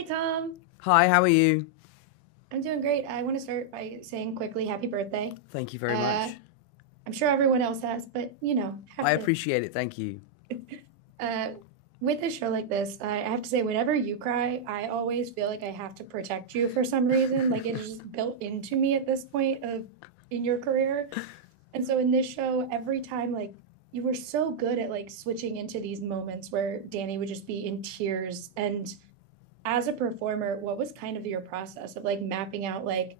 Hi, Tom. Hi, how are you? I'm doing great. I want to start by saying quickly happy birthday. Thank you very Uh, much. I'm sure everyone else has, but I have to. appreciate it. Thank you. Uh, with a show like this, I have to say, whenever you cry, I always feel like I have to protect you for some reason. Like it's just built into me at this point of in your career. And so in this show, every time, like you were so good at like switching into these moments where Danny would just be in tears. And as a performer, what was kind of your process of like mapping out like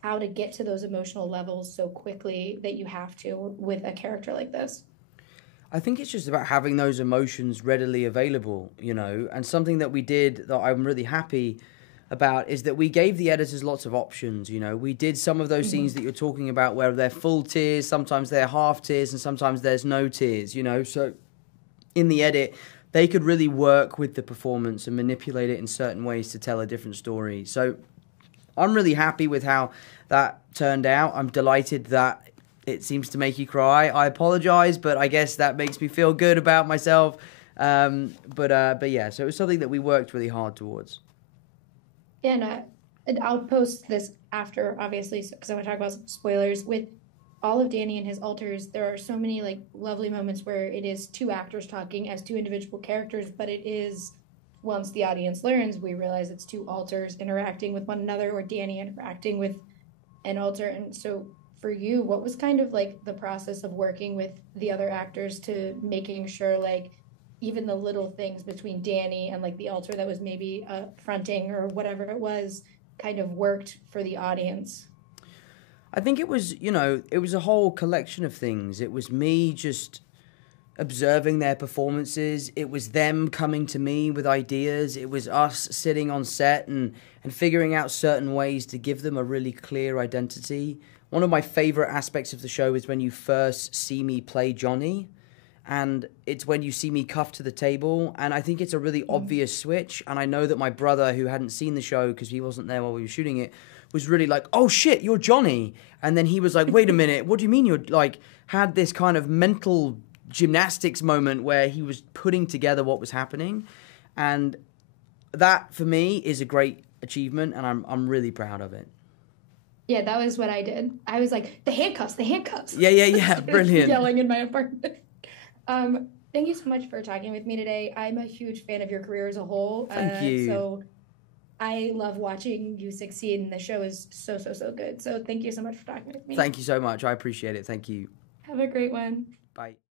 how to get to those emotional levels so quickly that you have to with a character like this? I think it's just about having those emotions readily available, and something that we did that I'm really happy about is that we gave the editors lots of options. We did some of those scenes Mhm. that you're talking about where they're full tears, sometimes they're half tears, and sometimes there's no tears. So in the edit, they could really work with the performance and manipulate it in certain ways to tell a different story. So I'm really happy with how that turned out. I'm delighted that it seems to make you cry. I apologize, but I guess that makes me feel good about myself. But yeah, so it was something that we worked really hard towards. And I'll post this after, obviously, because I want to talk about some spoilers. With all of Danny and his alters, there are so many like lovely moments where it is two actors talking as two individual characters, but it is once the audience learns, we realize it's two alters interacting with one another, or Danny interacting with an alter. And so, for you, what was kind of like the process of working with the other actors to making sure like even the little things between Danny and like the alter that was maybe fronting or whatever it was kind of worked for the audience? I think it was a whole collection of things. It was me just observing their performances. It was them coming to me with ideas. It was us sitting on set and figuring out certain ways to give them a really clear identity. One of my favorite aspects of the show is when you first see me play Johnny, and it's when you see me cuffed to the table, and I think it's a really Mm. obvious switch. And I know that my brother, who hadn't seen the show because he wasn't there while we were shooting it, was really like, oh shit, you're Johnny. And then he was like, wait a minute, what do you mean you're like, had this kind of mental gymnastics moment where he was putting together what was happening. And that for me is a great achievement, and I'm really proud of it. Yeah, that was what I did. I was like, the handcuffs, the handcuffs. Yeah, yeah, I yeah, started brilliant. yelling in my apartment. Thank you so much for talking with me today. I'm a huge fan of your career as a whole. Thank you. So I love watching you succeed, and the show is so, so, so good. So thank you so much for talking with me. Thank you so much. I appreciate it. Thank you. Have a great one. Bye.